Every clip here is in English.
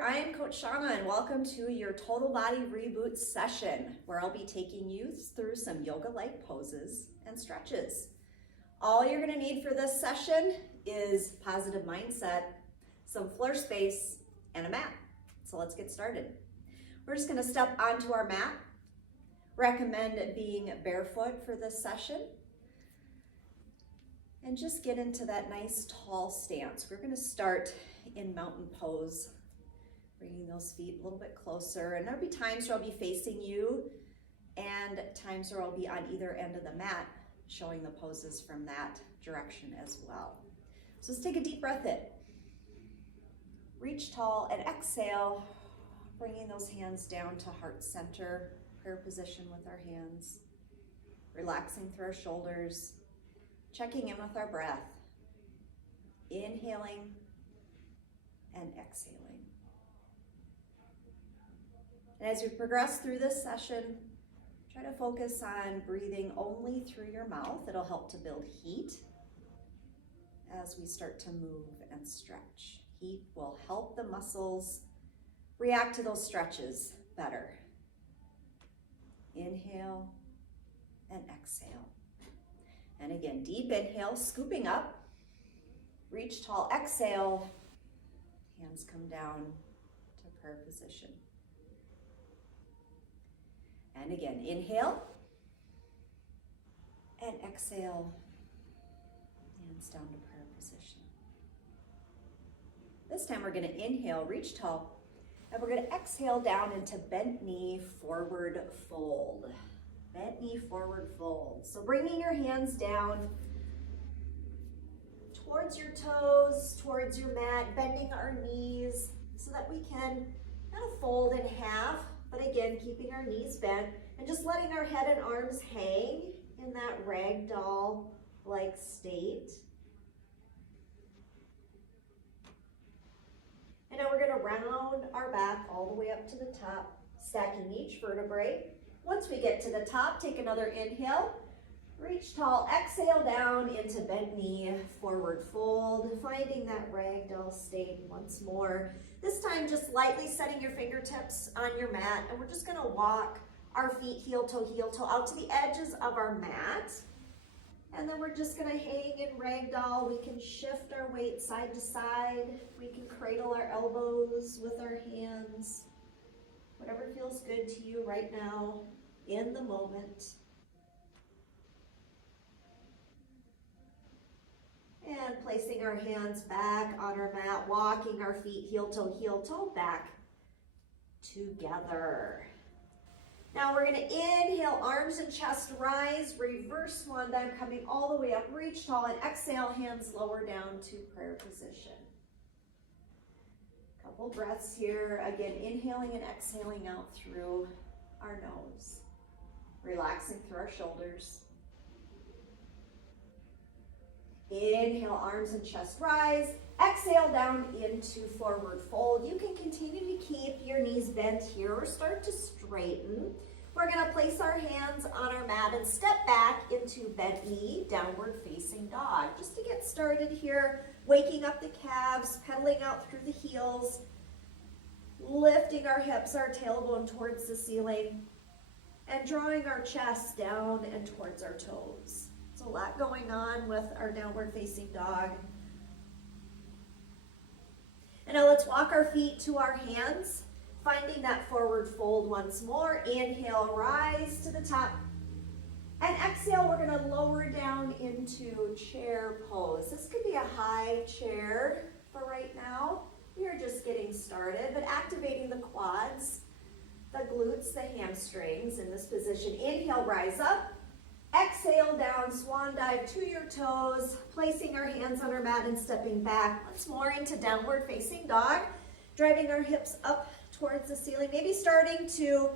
there, I am Coach Shawna and welcome to your Total Body Reboot session where I'll be taking you through some yoga-like poses and stretches. All you're going to need for this session is positive mindset, some floor space, and a mat. So let's get started. We're just going to step onto our mat. Recommend being barefoot for this session. And just get into that nice tall stance. We're going to start in mountain pose, bringing those feet a little bit closer. And there'll be times where I'll be facing you and times where I'll be on either end of the mat, showing the poses from that direction as well. So let's take a deep breath in. Reach tall and exhale, bringing those hands down to heart center, prayer position with our hands, relaxing through our shoulders, checking in with our breath, inhaling and exhaling. And as we progress through this session, try to focus on breathing only through your mouth. It'll help to build heat as we start to move and stretch. Heat will help the muscles react to those stretches better. Inhale and exhale. And again, deep inhale, scooping up, reach tall, exhale, hands come down to prayer position. And again, inhale and exhale, hands down to prayer position. This time we're going to inhale, reach tall, and we're going to exhale down into bent knee, forward fold. Bent knee, forward fold. So bringing your hands down towards your toes, towards your mat, bending our knees so that we can kind of fold in half, but again, keeping our knees bent and just letting our head and arms hang in that ragdoll-like state. And now we're going to round our back all the way up to the top, stacking each vertebrae. Once we get to the top, take another inhale, reach tall, exhale down into bent knee, forward fold, finding that ragdoll state once more. This time just lightly setting your fingertips on your mat, and we're just gonna walk our feet heel toe out to the edges of our mat. And then we're just gonna hang in ragdoll. We can shift our weight side to side. We can cradle our elbows with our hands. Whatever feels good to you right now in the moment. And placing our hands back on our mat, walking our feet heel toe back together. Now we're going to inhale, arms and chest rise, reverse swan dive, coming all the way up, reach tall, and exhale, hands lower down to prayer position. Couple breaths here. Again, inhaling and exhaling out through our nose. Relaxing through our shoulders. Inhale, arms and chest rise. Exhale down into forward fold. You can continue to keep your knees bent here or start to straighten. We're going to place our hands on our mat and step back into bent knee, downward facing dog. Just to get started here, waking up the calves, pedaling out through the heels, lifting our hips, our tailbone towards the ceiling, and drawing our chest down and towards our toes. So a lot going on with our downward facing dog. And now let's walk our feet to our hands, finding that forward fold once more. Inhale, rise to the top. And exhale, we're going to lower down into chair pose. This could be a high chair for right now. We are just getting started, but activating the quads, the glutes, the hamstrings in this position. Inhale, rise up. Exhale down, swan dive to your toes, placing our hands on our mat and stepping back. Once more into downward facing dog, driving our hips up towards the ceiling, maybe starting to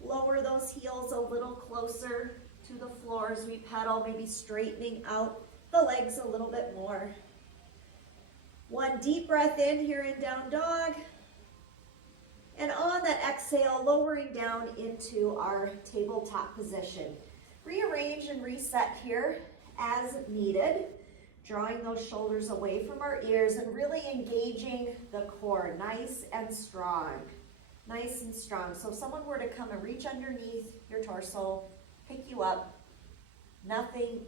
lower those heels a little closer to the floor as we pedal, maybe straightening out the legs a little bit more. One deep breath in here in down dog. And on that exhale, lowering down into our tabletop position. Rearrange and reset here as needed. Drawing those shoulders away from our ears and really engaging the core, nice and strong. Nice and strong. So if someone were to come and reach underneath your torso, pick you up, nothing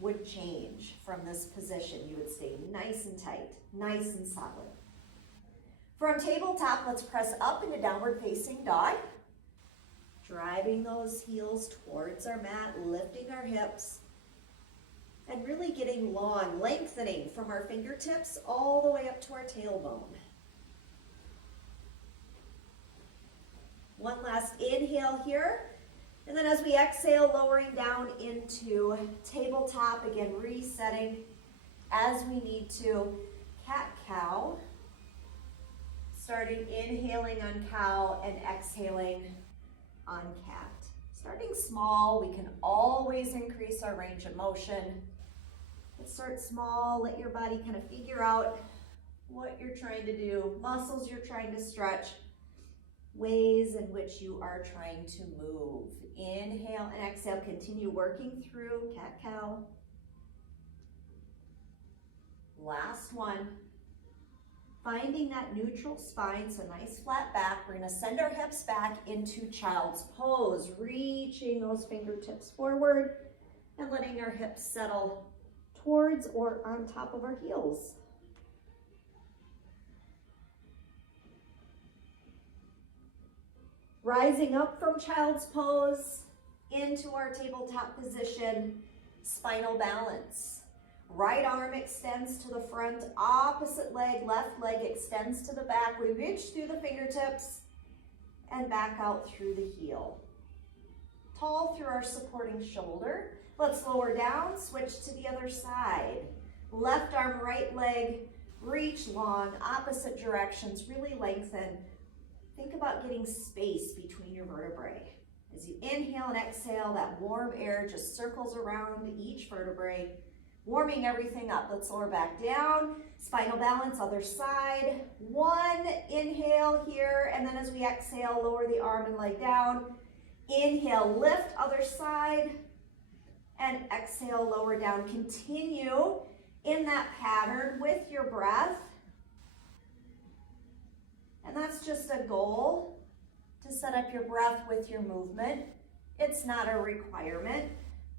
would change from this position. You would stay nice and tight, nice and solid. From tabletop, let's press up into downward facing dog. Driving those heels towards our mat, lifting our hips, and really getting long, lengthening from our fingertips all the way up to our tailbone. One last inhale here. And then as we exhale, lowering down into tabletop, again, resetting as we need to. Cat-cow. Starting inhaling on cow and exhaling on cat. Starting small, we can always increase our range of motion. Let's start small, let your body kind of figure out what you're trying to do, muscles you're trying to stretch, ways in which you are trying to move. Inhale and exhale, continue working through cat-cow. Last one. Finding that neutral spine, so nice flat back. We're gonna send our hips back into child's pose, reaching those fingertips forward and letting our hips settle towards or on top of our heels. Rising up from child's pose into our tabletop position, spinal balance. Right arm extends to the front, opposite leg, left leg extends to the back. We reach through the fingertips and back out through the heel. Tall through our supporting shoulder. Let's lower down, switch to the other side. Left arm, right leg, reach long, opposite directions, really lengthen. Think about getting space between your vertebrae. As you inhale and exhale, that warm air just circles around each vertebrae, warming everything up. Let's lower back down, spinal balance, other side. One inhale here, and then as we exhale, lower the arm and leg down. Inhale, lift, other side, and exhale, lower down. Continue in that pattern with your breath. And that's just a goal to set up your breath with your movement. It's not a requirement.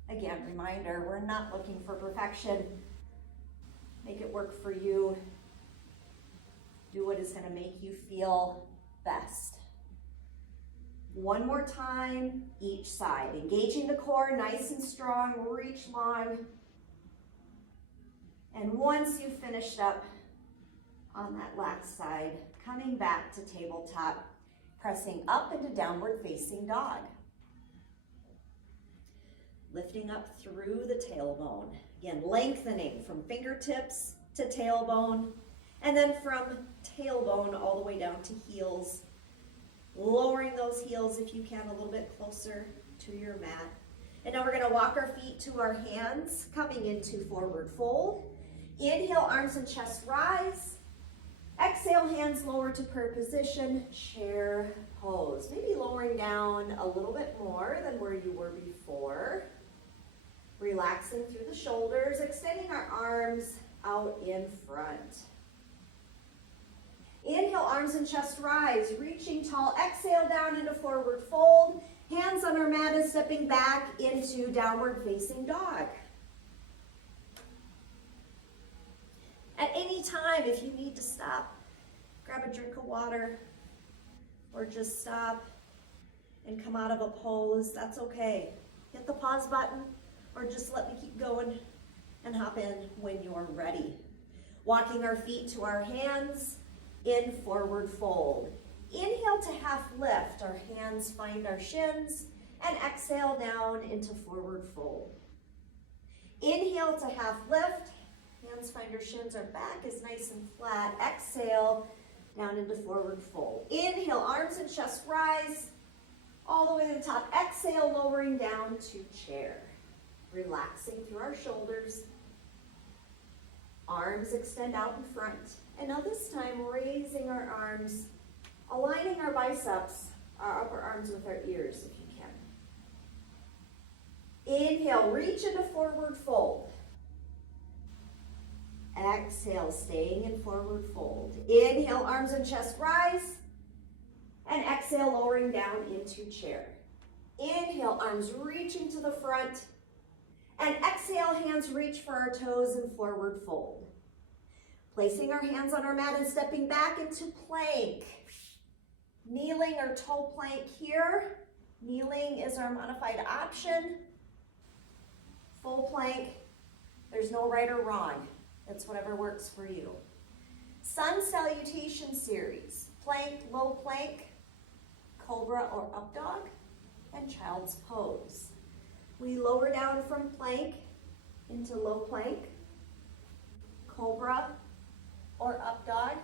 Again, reminder, we're not looking for perfection. Make it work for you. Do what is going to make you feel best. One more time, each side. Engaging the core, nice and strong, reach long. And once you've finished up on that last side, coming back to tabletop, pressing up into downward facing dog. Lifting up through the tailbone. Again, lengthening from fingertips to tailbone, and then from tailbone all the way down to heels. Lowering those heels if you can a little bit closer to your mat. And now we're gonna walk our feet to our hands, coming into forward fold. Inhale, arms and chest rise. Exhale, hands lower to prayer position, chair pose. Maybe lowering down a little bit more than where you were before. Relaxing through the shoulders, extending our arms out in front. Inhale, arms and chest rise, reaching tall. Exhale down into forward fold. Hands on our mat and stepping back into downward facing dog. At any time, if you need to stop, grab a drink of water, or just stop and come out of a pose, that's okay. Hit the pause button, or just let me keep going and hop in when you're ready. Walking our feet to our hands in forward fold. Inhale to half lift, our hands find our shins, and exhale down into forward fold. Inhale to half lift, hands find our shins, our back is nice and flat. Exhale down into forward fold. Inhale, arms and chest rise, all the way to the top. Exhale, lowering down to chair. Relaxing through our shoulders. Arms extend out in front. And now this time, raising our arms, aligning our biceps, our upper arms with our ears if you can. Inhale, reach into forward fold. Exhale, staying in forward fold. Inhale, arms and chest rise. And exhale, lowering down into chair. Inhale, arms reaching to the front. And exhale, hands reach for our toes and forward fold. Placing our hands on our mat and stepping back into plank. Kneeling or toe plank here. Kneeling is our modified option. Full plank, there's no right or wrong. It's whatever works for you. Sun salutation series. Plank, low plank, cobra or up dog, and child's pose. We lower down from plank into low plank, cobra or up dog,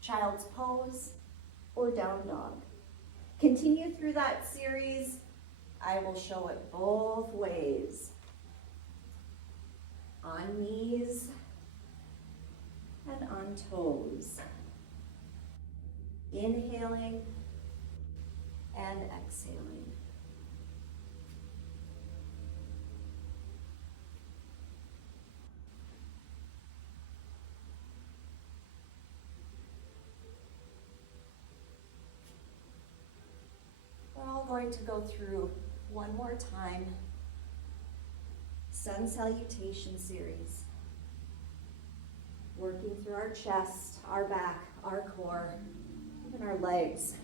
child's pose, or down dog. Continue through that series. I will show it both ways. On knees and on toes. Inhaling and exhaling. We're all going to go through one more time. Sun salutation series. Working through our chest, our back, our core, even our legs.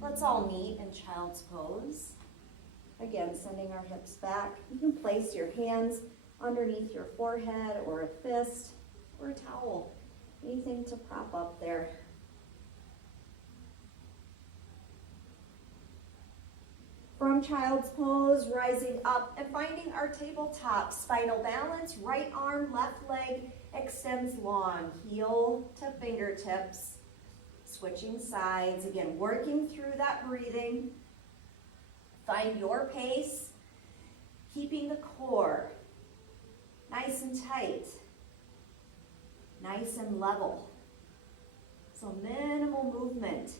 Let's all meet in child's pose. Again, sending our hips back. You can place your hands underneath your forehead or a fist or a towel. Anything to prop up there. From child's pose, rising up and finding our tabletop. Spinal balance, right arm, left leg extends long. Heel to fingertips. Switching sides. Again, working through that breathing. Find your pace. Keeping the core nice and tight. Nice and level. So minimal movement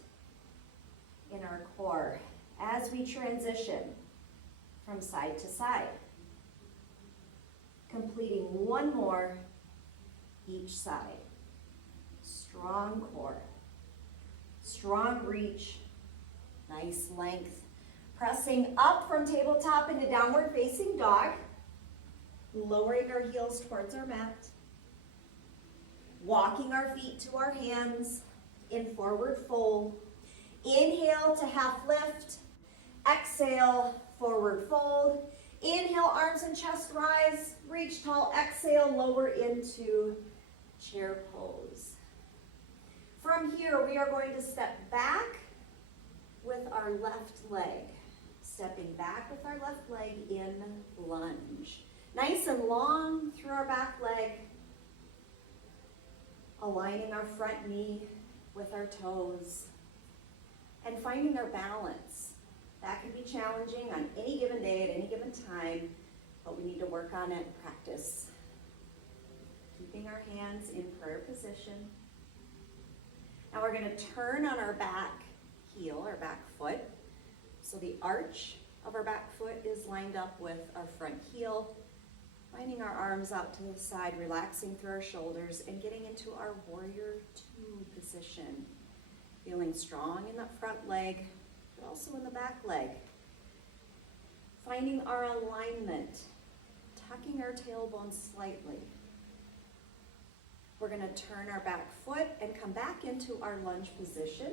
in our core as we transition from side to side. Completing one more each side. Strong core, strong reach, nice length. Pressing up from tabletop into downward facing dog, lowering our heels towards our mat, walking our feet to our hands in forward fold. Inhale to half lift. Exhale, forward fold. Inhale, arms and chest rise. Reach tall. Exhale, lower into chair pose. From here, we are going to step back with our left leg. Stepping back with our left leg in lunge. Nice and long through our back leg. Aligning our front knee with our toes. And finding our balance. That can be challenging on any given day at any given time, but we need to work on it and practice. Keeping our hands in prayer position. Now we're going to turn on our back heel, our back foot. So the arch of our back foot is lined up with our front heel. Finding our arms out to the side, relaxing through our shoulders, and getting into our warrior two position. Feeling strong in that front leg, but also in the back leg. Finding our alignment, tucking our tailbone slightly. We're going to turn our back foot and come back into our lunge position.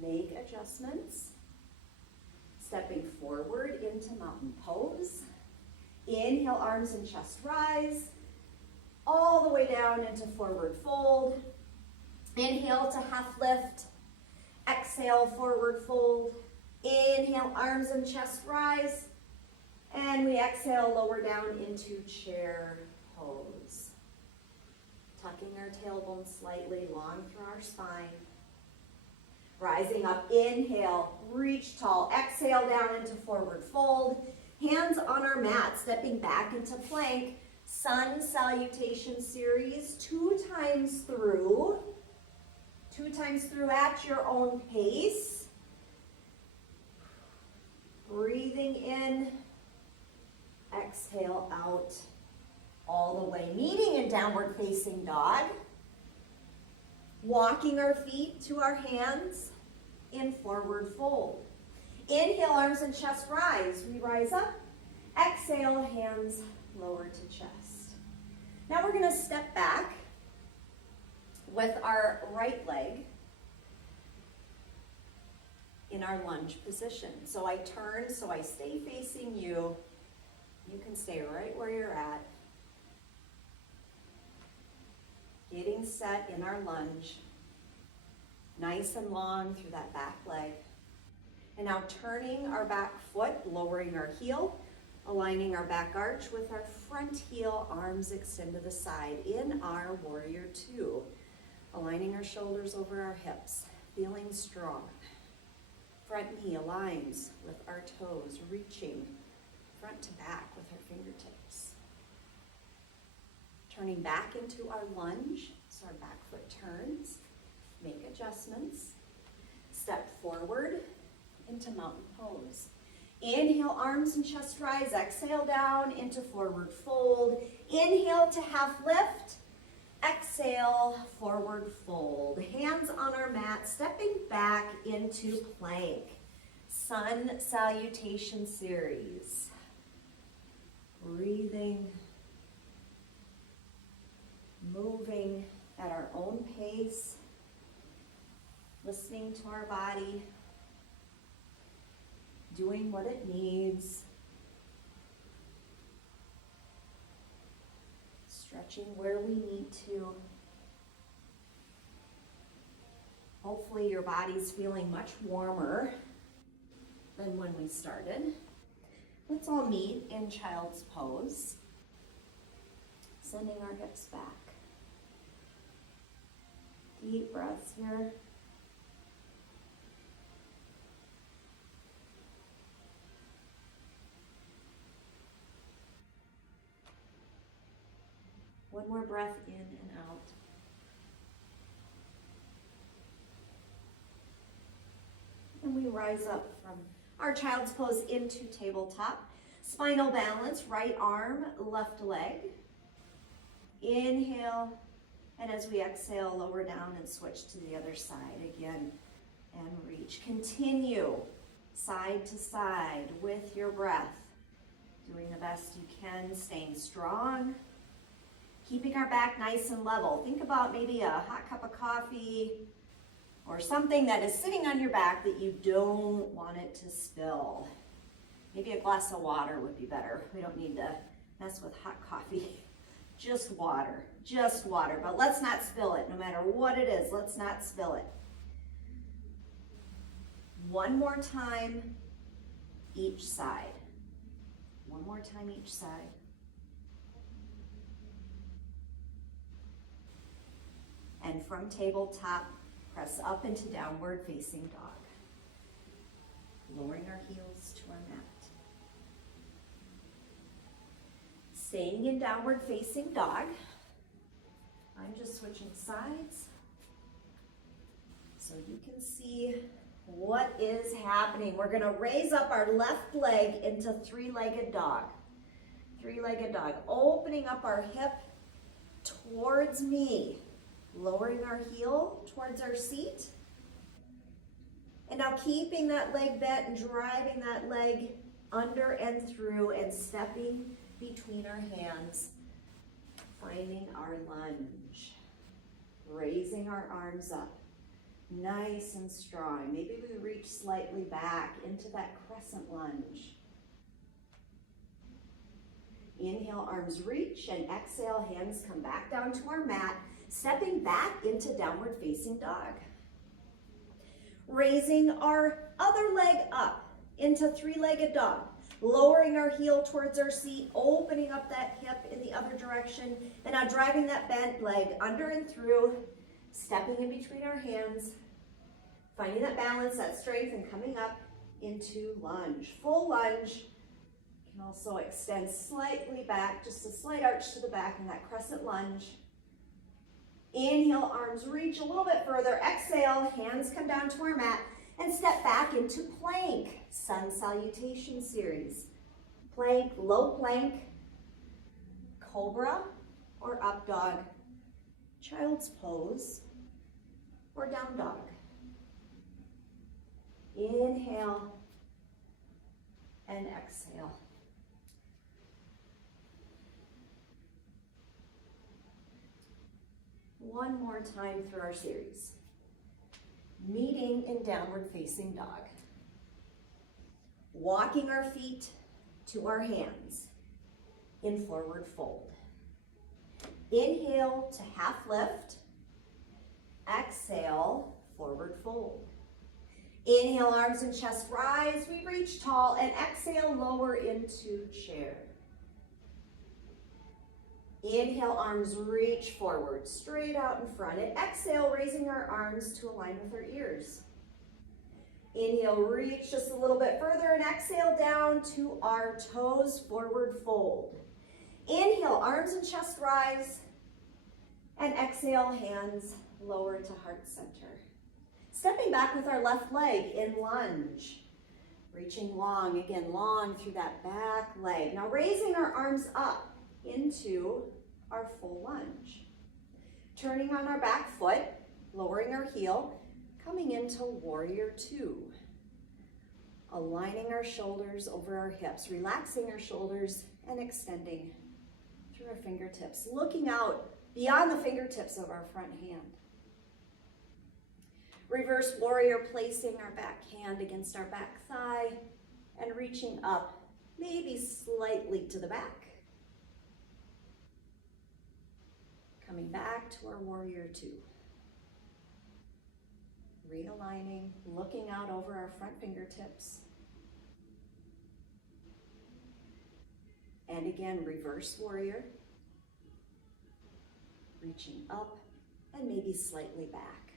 Make adjustments. Stepping forward into mountain pose. Inhale, arms and chest rise. All the way down into forward fold. Inhale to half lift. Exhale, forward fold. Inhale, arms and chest rise. And we exhale, lower down into chair pose. Tucking our tailbone slightly long through our spine. Rising up, inhale, reach tall. Exhale down into forward fold. Hands on our mat, stepping back into plank. Sun salutation series, 2 times through. 2 times through at your own pace. Breathing in, exhale out. all the way, meeting in downward facing dog. Walking our feet to our hands in forward fold. Inhale, arms and chest rise. We rise up. Exhale, hands lower to chest. Now we're going to step back with our right leg in our lunge position. So I turn, so I stay facing you. You can stay right where you're at. Getting set in our lunge. Nice and long through that back leg. And now turning our back foot, lowering our heel, aligning our back arch with our front heel, arms extend to the side in our warrior two. Aligning our shoulders over our hips, feeling strong. Front knee aligns with our toes, reaching front to back with our fingertips. Turning back into our lunge, so our back foot turns. Make adjustments. Step forward into mountain pose. Inhale, arms and chest rise. Exhale down into forward fold. Inhale to half lift. Exhale, forward fold. Hands on our mat, stepping back into plank. Sun salutation series. Breathing, moving at our own pace, listening to our body, doing what it needs, stretching where we need to. Hopefully your body's feeling much warmer than when we started. Let's all meet in child's pose, sending our hips back. Deep breaths here. One more breath in and out. And we rise up from our child's pose into tabletop. Spinal balance, right arm, left leg. Inhale, and as we exhale, lower down and switch to the other side again. And reach. Continue side to side with your breath. Doing the best you can, staying strong. Keeping our back nice and level. Think about maybe a hot cup of coffee or something that is sitting on your back that you don't want it to spill. Maybe a glass of water would be better. We don't need to mess with hot coffee. Just water, just water. But let's not spill it. No matter what it is, let's not spill it. One more time, each side. One more time, each side. And from tabletop, press up into downward facing dog. Lowering our heels to our mat. Staying in downward facing dog. I'm just switching sides so you can see what is happening. We're going to raise up our left leg into three-legged dog. Three-legged dog. Opening up our hip towards me. Lowering our heel towards our seat. And now keeping that leg bent and driving that leg under and through and stepping between our hands. Finding our lunge. Raising our arms up. Nice and strong. Maybe we reach slightly back into that crescent lunge. Inhale, arms reach, and exhale, hands come back down to our mat. Stepping back into downward facing dog. Raising our other leg up into three-legged dog. Lowering our heel towards our seat, opening up that hip in the other direction, and now driving that bent leg under and through, stepping in between our hands, finding that balance, that strength, and coming up into lunge. Full lunge. You can also extend slightly back, just a slight arch to the back in that crescent lunge. Inhale, arms reach a little bit further. Exhale, hands come down to our mat and step back into plank. Sun salutation series. Plank, low plank. cobra or up dog, child's pose, or down dog. Inhale and exhale. One more time through our series. Meeting in downward facing dog. Walking our feet to our hands in forward fold. Inhale to half lift. Exhale, forward fold. Inhale, arms and chest rise. We reach tall, and exhale, lower into chair. Inhale, arms reach forward, straight out in front. And exhale, raising our arms to align with our ears. Inhale, reach just a little bit further, and exhale down to our toes, forward fold. Inhale, arms and chest rise. And exhale, hands lower to heart center. Stepping back with our left leg in lunge. Reaching long, again, long through that back leg. Now raising our arms up into our full lunge. Turning on our back foot, lowering our heel, coming into warrior two. Aligning our shoulders over our hips, relaxing our shoulders and extending through our fingertips, looking out beyond the fingertips of our front hand. Reverse warrior, placing our back hand against our back thigh and reaching up, maybe slightly to the back. Coming back to our warrior two. Realigning, looking out over our front fingertips. And again, reverse warrior. Reaching up and maybe slightly back.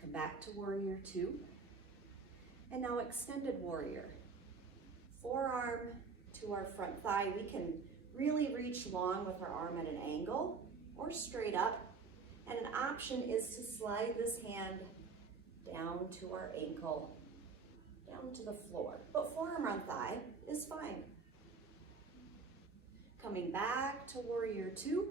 Come back to warrior two. And now extended warrior. Forearm to our front thigh. We can really reach long with our arm at an angle or straight up. And an option is to slide this hand down to our ankle, down to the floor. But forearm on thigh is fine. Coming back to warrior two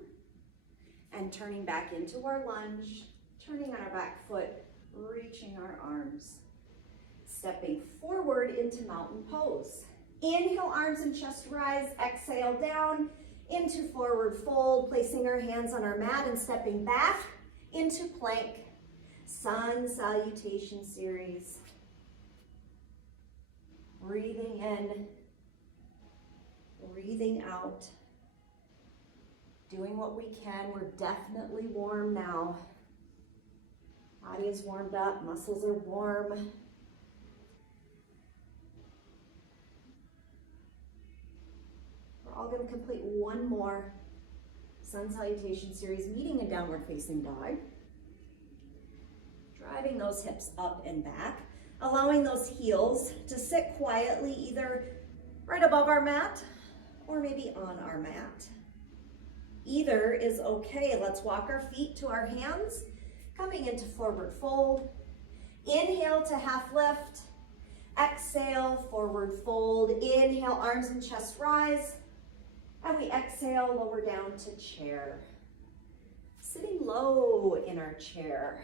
and turning back into our lunge, turning on our back foot, reaching our arms. Stepping forward into mountain pose. Inhale, arms and chest rise. Exhale, down into forward fold, placing our hands on our mat and stepping back into plank. Sun salutation series. Breathing in, breathing out. Doing what we can. We're definitely warm now. Body is warmed up, muscles are warm. We're all going to complete one more sun salutation series, meeting in downward facing dog. Driving those hips up and back, allowing those heels to sit quietly either right above our mat or maybe on our mat. Either is okay. Let's walk our feet to our hands, coming into forward fold. Inhale to half lift. Exhale, forward fold. Inhale, arms and chest rise. And we exhale, lower down to chair. Sitting low in our chair.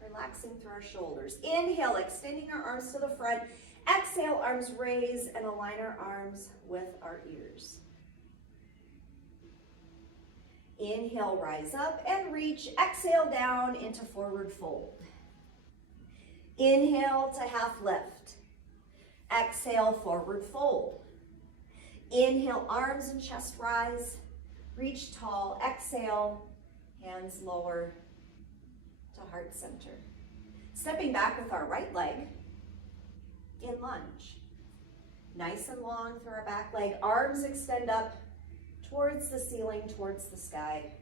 Relaxing through our shoulders. Inhale, extending our arms to the front. Exhale, arms raise and align our arms with our ears. Inhale, rise up and reach. Exhale, down into forward fold. Inhale to half lift. Exhale, forward fold. Inhale, arms and chest rise. Reach tall. Exhale, hands lower to heart center. Stepping back with our right leg in lunge. Nice and long through our back leg. Arms extend up towards the ceiling, towards the sky.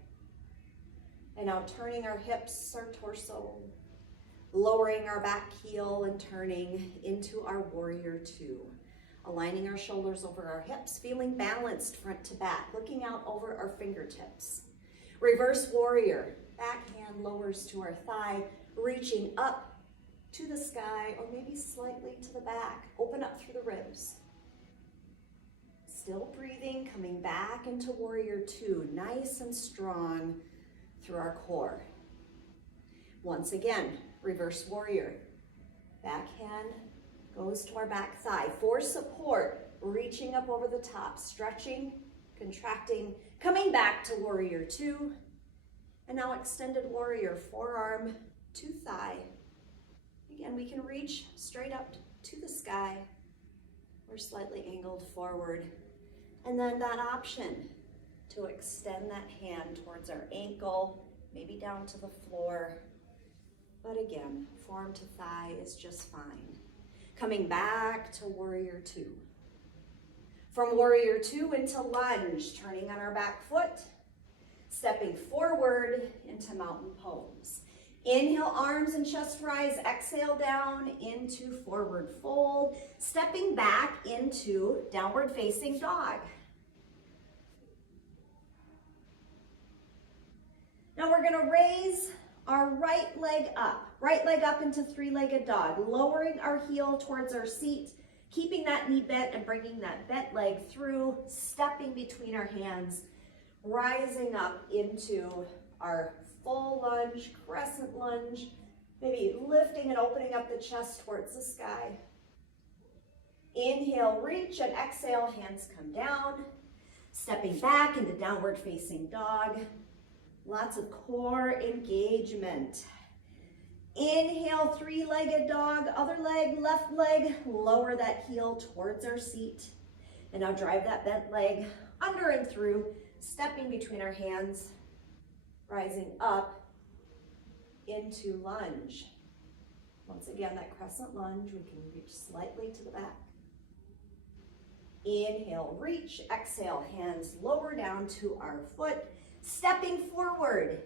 And now turning our hips, our torso, lowering our back heel and turning into our warrior two. Aligning our shoulders over our hips, feeling balanced front to back, looking out over our fingertips. Reverse warrior, back hand lowers to our thigh, reaching up to the sky or maybe slightly to the back. Open up through the ribs. still breathing, coming back into warrior two, nice and strong through our core. Once again, reverse warrior. Back hand goes to our back thigh. For support, reaching up over the top, stretching, contracting, coming back to warrior two. And now extended warrior, forearm to thigh. Again, we can reach straight up to the sky or slightly angled forward. And then that option to extend that hand towards our ankle, maybe down to the floor. But again, forearm to thigh is just fine. Coming back to warrior two. From warrior two into lunge, turning on our back foot, stepping forward into mountain pose. Inhale, arms and chest rise, exhale down into forward fold, stepping back into downward facing dog. Now we're gonna raise our right leg up into three-legged dog, lowering our heel towards our seat, keeping that knee bent and bringing that bent leg through, stepping between our hands, rising up into our full lunge, crescent lunge, maybe lifting and opening up the chest towards the sky. Inhale, reach, and exhale, hands come down, stepping back into downward facing dog. Lots of core engagement. Inhale, three-legged dog, other leg, left leg, lower that heel towards our seat. And now drive that bent leg under and through, stepping between our hands, rising up into lunge. Once again, that crescent lunge, we can reach slightly to the back. Inhale, reach, exhale, hands lower down to our foot, stepping forward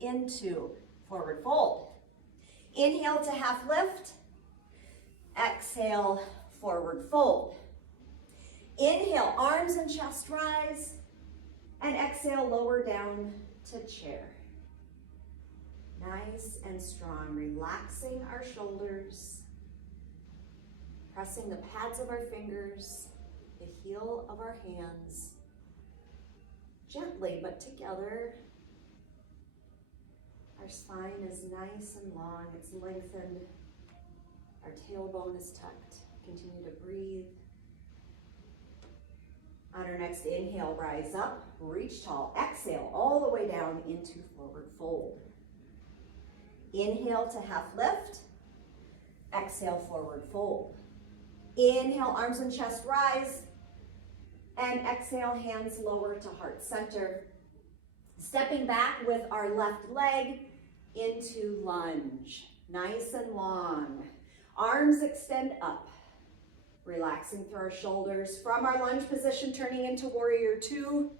into forward fold. Inhale to half lift, exhale, forward fold. Inhale, arms and chest rise, and exhale, lower down to chair. Nice and strong, relaxing our shoulders, pressing the pads of our fingers, the heel of our hands, gently but together. Our spine is nice and long, it's lengthened. Our tailbone is tucked. Continue to breathe. On our next inhale, rise up, reach tall. Exhale all the way down into forward fold. Inhale to half lift. Exhale, forward fold. Inhale, arms and chest rise. And exhale, hands lower to heart center. Stepping back with our left leg into lunge. Nice and long. Arms extend up. Relaxing through our shoulders. From our lunge position, turning into warrior two.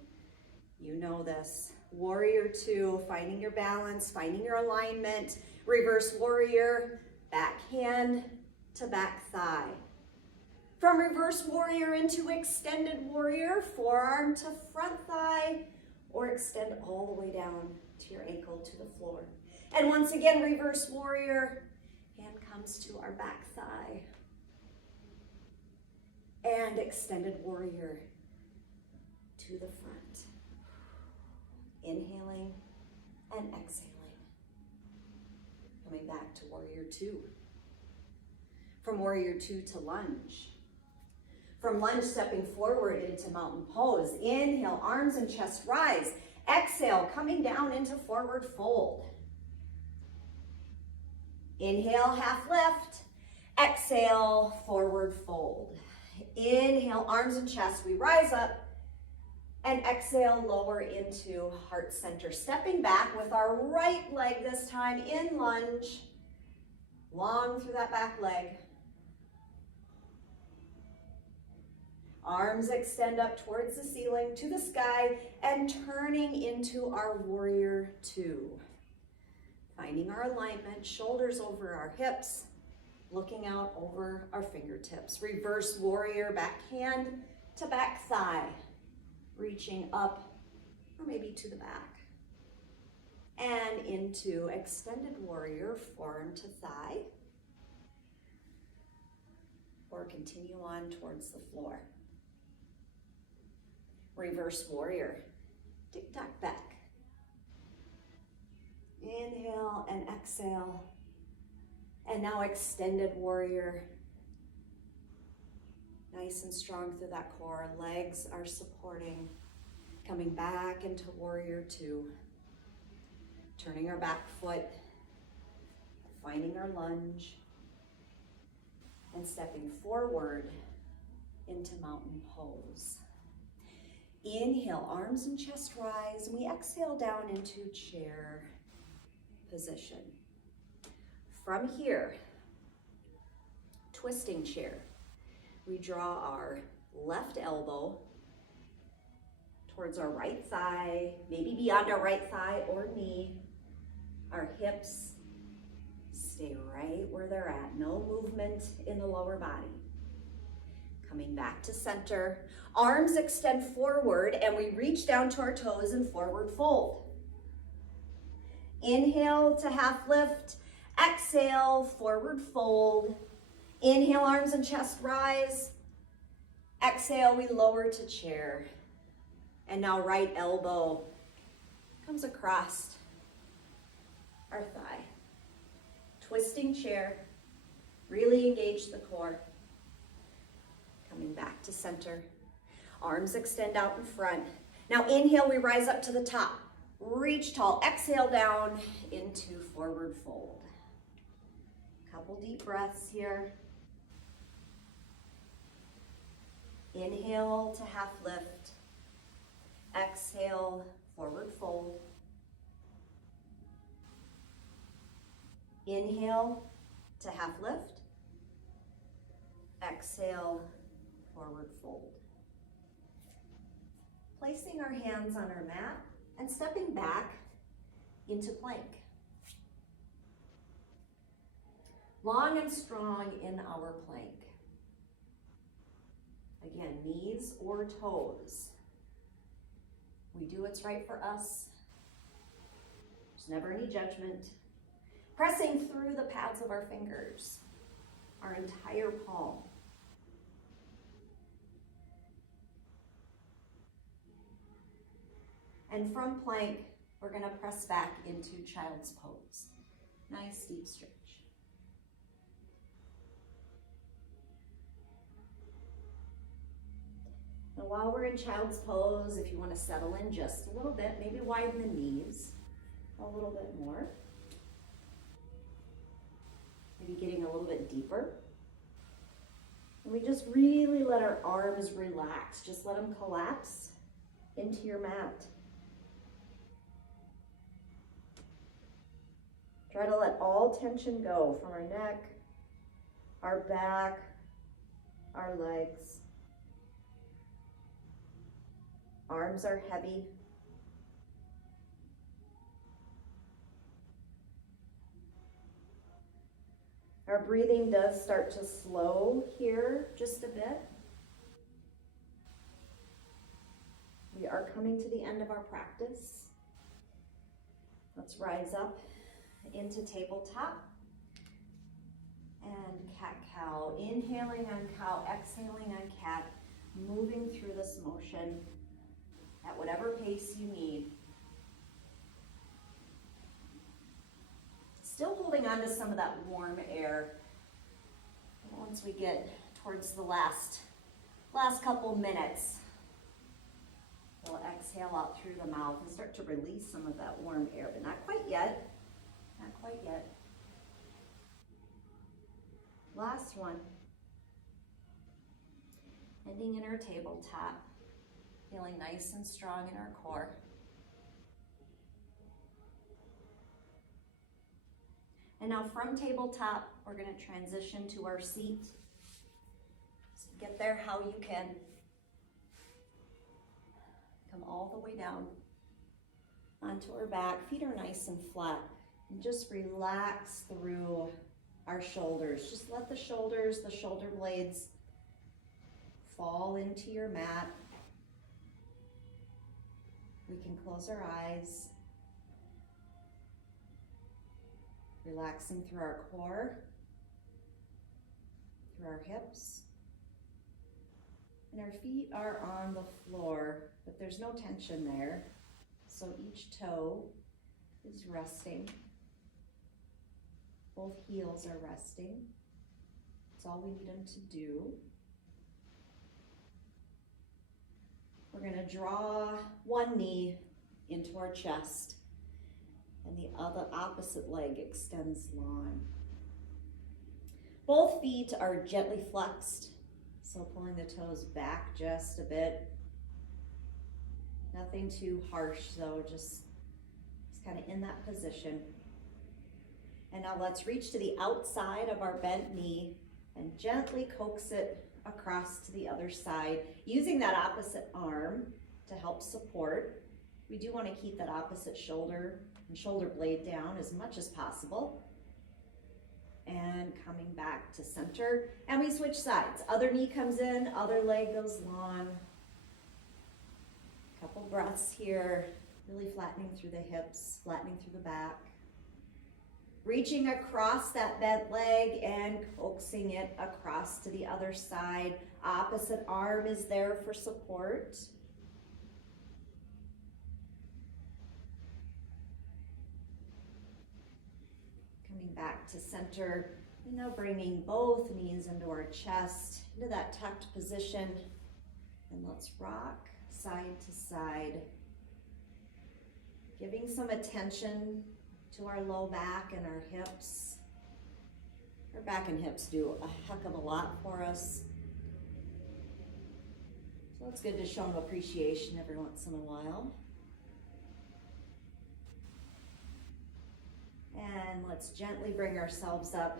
You know this. Warrior two, finding your balance, finding your alignment. Reverse warrior, back hand to back thigh. From reverse warrior into extended warrior, forearm to front thigh, or extend all the way down to your ankle to the floor. And once again, reverse warrior, hand comes to our back thigh. And extended warrior to the front. Inhaling and exhaling. Coming back to warrior two. From warrior two to lunge. From lunge, stepping forward into mountain pose. Inhale, arms and chest rise. Exhale, coming down into forward fold. Inhale, half lift. Exhale, forward fold. Inhale, arms and chest, we rise up. And exhale, lower into heart center. Stepping back with our right leg this time in lunge. Long through that back leg. Arms extend up towards the ceiling, to the sky, and turning into our warrior two. Finding our alignment, shoulders over our hips, looking out over our fingertips. Reverse warrior, back hand to back thigh, reaching up or maybe to the back. And into extended warrior, forearm to thigh, or continue on towards the floor. Reverse warrior. Tick-tock back. Inhale and exhale. And now extended warrior. Nice and strong through that core. Legs are supporting. Coming back into warrior two. Turning our back foot. Finding our lunge. And stepping forward into mountain pose. Inhale, arms and chest rise. We exhale down into chair position. From here, twisting chair. We draw our left elbow towards our right thigh, maybe beyond our right thigh or knee. Our hips stay right where they're at. No movement in the lower body. Coming back to center. Arms extend forward and we reach down to our toes and forward fold. Inhale to half lift. Exhale, forward fold. Inhale, arms and chest rise. Exhale, we lower to chair. And now right elbow comes across our thigh. Twisting chair. Really engage the core. Coming back to center. Arms extend out in front. Now inhale, we rise up to the top. Reach tall. Exhale down into forward fold. Couple deep breaths here. Inhale to half lift. Exhale, forward fold. Inhale to half lift. Exhale, forward fold. Placing our hands on our mat and stepping back into plank. Long and strong in our plank. Again, knees or toes. We do what's right for us. There's never any judgment. Pressing through the pads of our fingers, our entire palm. And from plank, we're going to press back into child's pose. Nice deep stretch. Now while we're in child's pose, if you want to settle in just a little bit, maybe widen the knees a little bit more. Maybe getting a little bit deeper. And we just really let our arms relax. Just let them collapse into your mat. Try to let all tension go from our neck, our back, our legs. Arms are heavy. Our breathing does start to slow here just a bit. We are coming to the end of our practice. Let's rise up into tabletop and cat-cow. Inhaling on cow, exhaling on cat, moving through this motion at whatever pace you need. Still holding on to some of that warm air. Once we get towards the last couple minutes, we'll exhale out through the mouth and start to release some of that warm air, but not quite yet. Not quite yet. Last one. Ending in our tabletop. Feeling nice and strong in our core. And now from tabletop, we're going to transition to our seat. So get there how you can. Come all the way down onto our back. Feet are nice and flat. And just relax through our shoulders. Just let the shoulders, the shoulder blades fall into your mat. We can close our eyes. Relaxing through our core, through our hips, And our feet are on the floor, but there's no tension there. So each toe is resting. Both heels are resting. That's all we need them to do. We're going to draw one knee into our chest, and the other opposite leg extends long. Both feet are gently flexed, so pulling the toes back just a bit. Nothing too harsh though, just kind of in that position. And now let's reach to the outside of our bent knee and gently coax it across to the other side, using that opposite arm to help support. We do want to keep that opposite shoulder and shoulder blade down as much as possible. And coming back to center, and we switch sides. Other knee comes in, other leg goes long. Couple breaths here, really flattening through the hips, flattening through the back. Reaching across that bent leg and coaxing it across to the other side. Opposite arm is there for support. Coming back to center, and now bringing both knees into our chest, into that tucked position. And let's rock side to side. Giving some attention to our low back and our hips. Our back and hips do a heck of a lot for us. So it's good to show them appreciation every once in a while. And let's gently bring ourselves up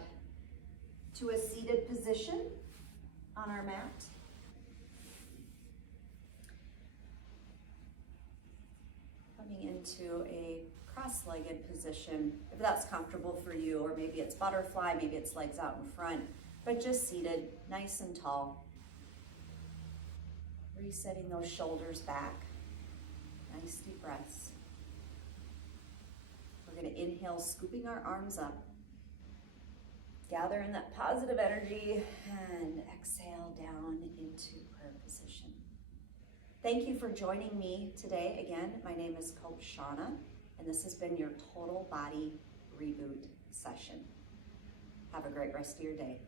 to a seated position on our mat. Coming into a cross-legged position, if that's comfortable for you, or maybe it's butterfly, maybe it's legs out in front, but just seated, nice and tall. Resetting those shoulders back. Nice deep breaths. We're going to inhale, scooping our arms up. Gather in that positive energy and exhale down into prayer position. Thank you for joining me today. Again, my name is Coach Shawna, and this has been your Total Body Reboot session. Have a great rest of your day.